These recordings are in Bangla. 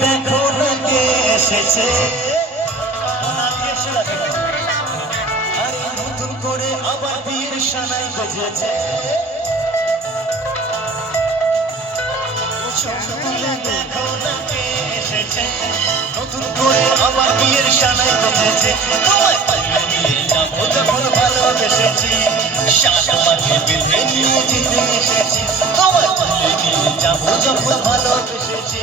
দেখো না কে এসেছে, আরে নতুন করে আবার বিয়ের সানাই বেজেছে। দেখো না কে এসেছে, নতুন করে আবার বিয়ের সানাই বেজেছে। যাবো যখন ভালোবেসেছি, শাশুমাকে বেঁধে নিয়ে যেতে এসেছি। তোমায় পালে নিয়ে যাবো যখন ভালোবেসেছি,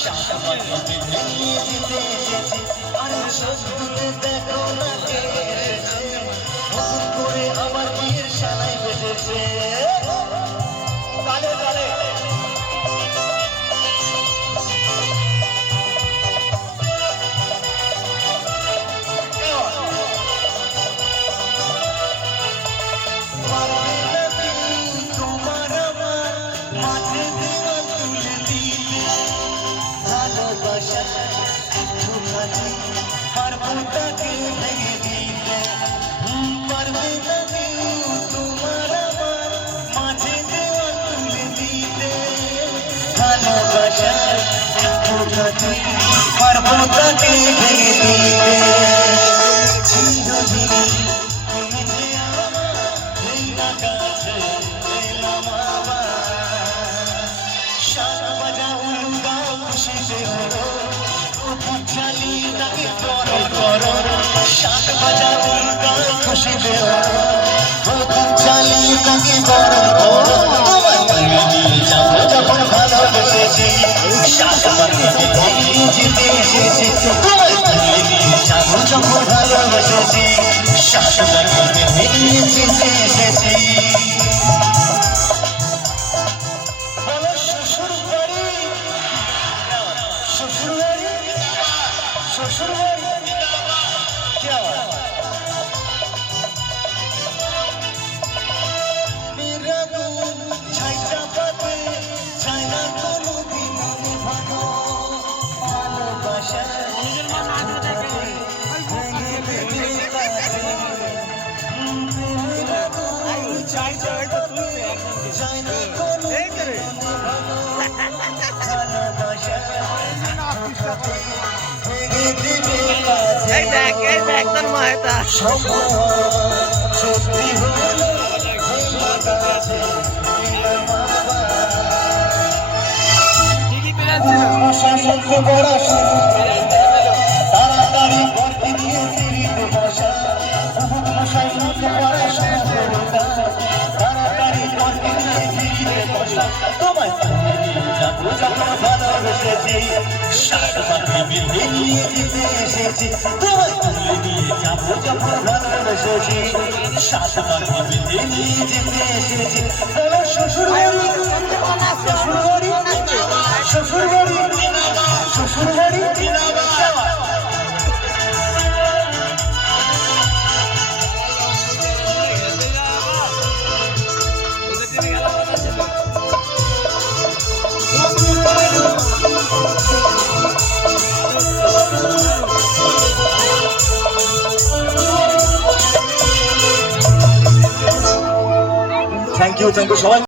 শাশুমাকে বেঁধে নিয়ে যেতে এসেছি। আরে সব তুলে দেখো না কে এসেছে, নতুন করে আবার বিয়ের সানাই বেজেছে। তালে তালে পর্বতকে ভেঙে দিতে চিরদিন তুমি যে আমার কাছে এলাম আবার। সাত বাজা উলুদা খুশিতে হলো, চালি তাকে করো করো। সাত বাজা উলুদা খুশিতে হলো, চালি তাকে করো করো। যাবো যখন ভালোবেসেছি, শাশুমাকে বেঁধে যেতে এসেছি। যাবো যখন ভালোবেসেছি, শাশুমাকে বেঁধে নিয়ে যেতে এসেছি। শ্বশুর বাড়ি শ্বশুর বাড়ি শ্বশুর বাড়ি তাড়াতাড়ি ঘরকে নিয়ে ফিরিতে বসা, তাড়াতাড়ি ঘরকে নিয়ে ফিরিতে বসা। তোমায় যাবো যখন ভালোবেসেছি, শাশুমাকে বেঁধে নিয়ে যেতে এসেছি। তোমায় নিয়ে যাবো যখন ভালোবেসেছি, শাশুমাকে বেঁধে নিয়ে যেতে এসেছি। শ্বশুর বাড়ি শ্বশুর বাড়ি শ্বশুর বাড়ি শ্বশুর বাড়ি। থ্যাংক ইউ সবাই।